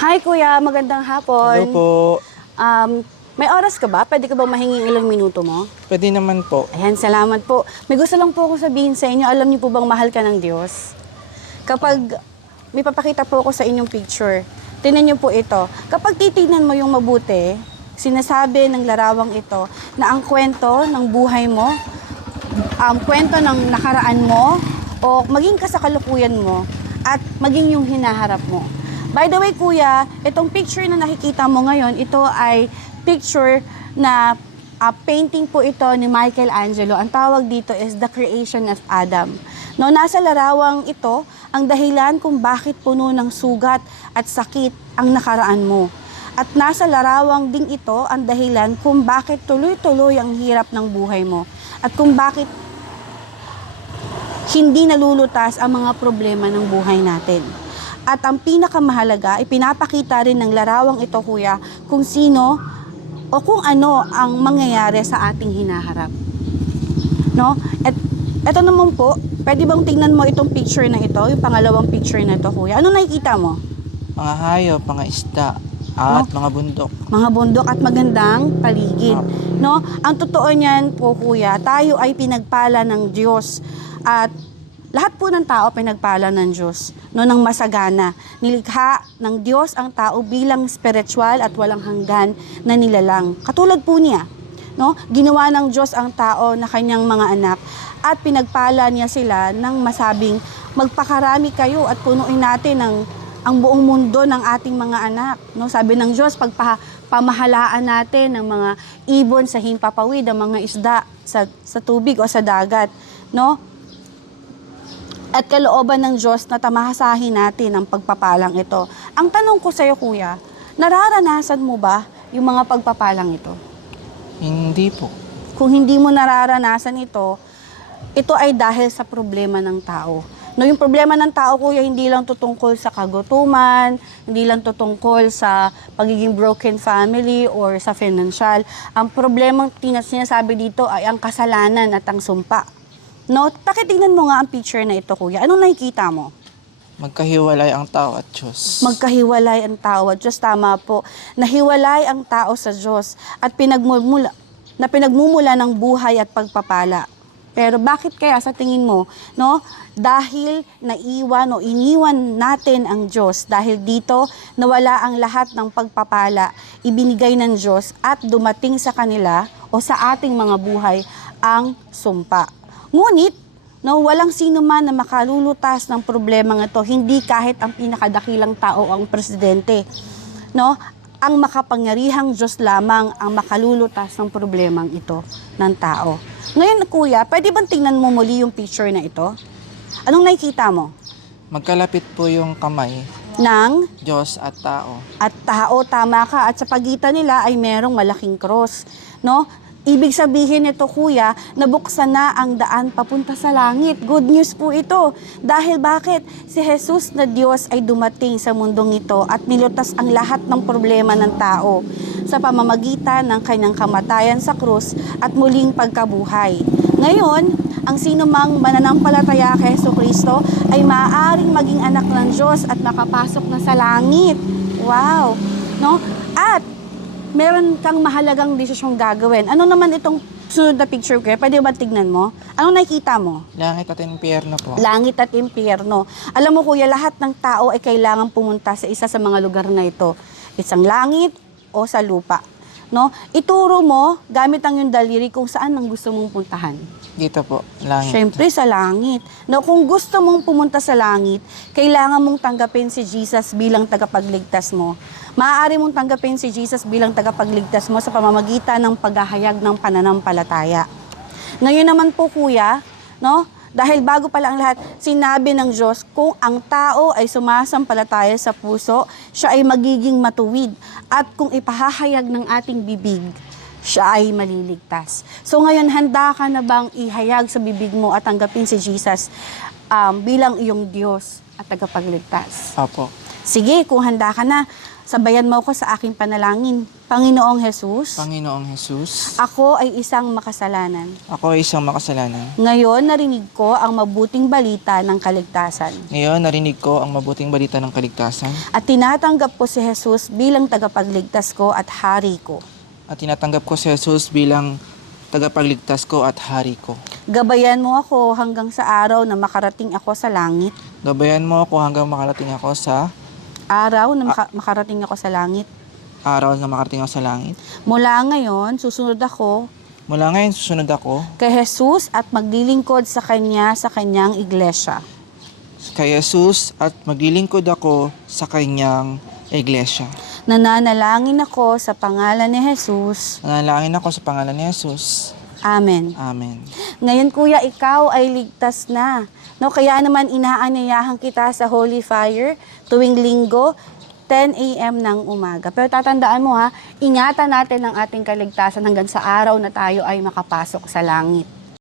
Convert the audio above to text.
Hi Kuya, magandang hapon. Hello po. May oras ka ba? Pwede ka ba mahinging ilang minuto mo? Pwede naman po. Ayan, salamat po. May gusto lang po ako sabihin sa inyo. Alam niyo po bang mahal ka ng Diyos? Kapag may papakita po ako sa inyong picture, tingnan niyo po ito. Kapag titignan mo yung mabuti, sinasabi ng larawang ito na ang kwento ng buhay mo, ang kwento ng nakaraan mo, o maging kasakalukuyan mo, at maging yung hinaharap mo. By the way, Kuya, itong picture na nakikita mo ngayon, ito ay picture na painting po ito ni Michelangelo. Ang tawag dito is The Creation of Adam. No, nasa larawang ito ang dahilan kung bakit puno ng sugat at sakit ang nakaraan mo. At nasa larawang ding ito ang dahilan kung bakit tuloy-tuloy ang hirap ng buhay mo. At kung bakit hindi nalulutas ang mga problema ng buhay natin. At ang pinakamahalaga, ipinapakita rin ng larawang ito, Kuya, kung sino o kung ano ang mangyayari sa ating hinaharap. No? At ito naman po, pwede bang tingnan mo itong picture na ito, yung pangalawang picture na ito, Kuya? Ano nakikita mo? Mga hayop, mga isda, at mga bundok. Mga bundok at magandang paligid. No? Ang totoo niyan po, Kuya, tayo ay pinagpala ng Diyos at lahat po ng tao pinagpala ng Diyos, no, ng masagana. Nilikha ng Diyos ang tao bilang spiritual at walang hanggan na nilalang. Katulad po niya, no, ginawa ng Diyos ang tao na kanyang mga anak at pinagpala niya sila ng masabing magpakarami kayo at punuin natin ang buong mundo ng ating mga anak. No, sabi ng Diyos, pamahalaan natin ng mga ibon sa himpapawid, ang mga isda sa tubig o sa dagat, no? At kalooban ng Diyos na tamahasahin natin ang pagpapalang ito. Ang tanong ko sa iyo, Kuya, nararanasan mo ba yung mga pagpapalang ito? Hindi po. Kung hindi mo nararanasan ito, ito ay dahil sa problema ng tao. No, yung problema ng tao, Kuya, hindi lang tutungkol sa kagutuman, hindi lang tutungkol sa pagiging broken family or sa financial. Ang problemang sinasabi dito ay ang kasalanan at ang sumpa. No, pakitingnan mo nga ang picture na ito, Kuya. Anong nakikita mo? Magkahiwalay ang tao at Diyos. Magkahiwalay ang tao at Diyos. Tama po. Nahiwalay ang tao sa Diyos at pinagmumula ng buhay at pagpapala. Pero bakit kaya sa tingin mo, no? Dahil naiwan o iniwan natin ang Diyos. Dahil dito nawala ang lahat ng pagpapala, ibinigay ng Diyos at dumating sa kanila o sa ating mga buhay ang sumpa. Ngunit, no, walang sino man na makalulutas ng problemang ito, hindi kahit ang pinakadakilang tao ang presidente. No? Ang makapangyarihang Diyos lamang ang makalulutas ng problemang ito ng tao. Ngayon, Kuya, pwede bang tingnan mo muli yung picture na ito? Anong nakikita mo? Magkalapit po yung kamay, Ng Diyos at tao. at tao, tama ka. At sa pagitan nila ay merong malaking cross. No? Ibig sabihin nito, Kuya, nabuksan na ang daan papunta sa langit. Good news po ito. Dahil bakit? Si Jesus na Diyos ay dumating sa mundong ito at nilutas ang lahat ng problema ng tao sa pamamagitan ng kanyang kamatayan sa krus at muling pagkabuhay. Ngayon, ang sino mang mananampalataya kay Jesucristo ay maaaring maging anak ng Diyos at makapasok na sa langit. Wow! No? At meron kang mahalagang desisyong gagawin. Ano naman itong sunod na picture, Kuya? Pwede ba tignan mo? Anong nakikita mo? Langit at impyerno po. Langit at impyerno. Alam mo, Kuya, lahat ng tao ay kailangan pumunta sa isa sa mga lugar na ito. Isang langit o sa lupa. No? Ituro mo, gamit ang iyong daliri, kung saan ang gusto mong puntahan. Dito po, langit. Siyempre sa langit. No, kung gusto mong pumunta sa langit, kailangan mong tanggapin si Jesus bilang tagapagligtas mo. Maaari mong tanggapin si Jesus bilang tagapagligtas mo sa pamamagitan ng paghahayag ng pananampalataya. Ngayon naman po, Kuya, no, dahil bago pa lang lahat, sinabi ng Diyos, kung ang tao ay sumasampalataya sa puso, siya ay magiging matuwid. At kung ipahahayag ng ating bibig, siya ay maliligtas. So ngayon, handa ka na bang ihayag sa bibig mo at tanggapin si Jesus bilang iyong Diyos at tagapagligtas? Opo. Sige, kung handa ka na, sabayan mo ako sa aking panalangin. Panginoong Jesus, Panginoong Jesus, ako ay isang makasalanan. ako ay isang makasalanan. Ngayon, narinig ko ang mabuting balita ng kaligtasan. Ngayon, narinig ko ang mabuting balita ng kaligtasan At tinatanggap ko si Jesus bilang tagapagligtas ko at hari ko. at tinatanggap ko si Jesus bilang tagapagligtas ko at hari ko. Gabayan mo ako hanggang sa araw na makarating ako sa langit. Gabayan mo ako hanggang makarating ako sa Araw na makarating ako sa langit. araw na makarating ako sa langit. Mula ngayon, susunod ako Mula ngayon, susunod ako kay Jesus at maglilingkod sa Kanya sa Kanyang iglesia. kay Jesus at maglilingkod ako sa kanyang iglesia. Nananalangin ako sa pangalan ni Jesus. Nanalangin ako sa pangalan ni Jesus. Amen. Amen. Ngayon kuya, ikaw ay ligtas na. No, kaya naman inaanyayahan kita sa Holy Fire tuwing linggo, 10 a.m. ng umaga. Pero tatandaan mo ha, ingatan natin ang ating kaligtasan hanggang sa araw na tayo ay makapasok sa langit.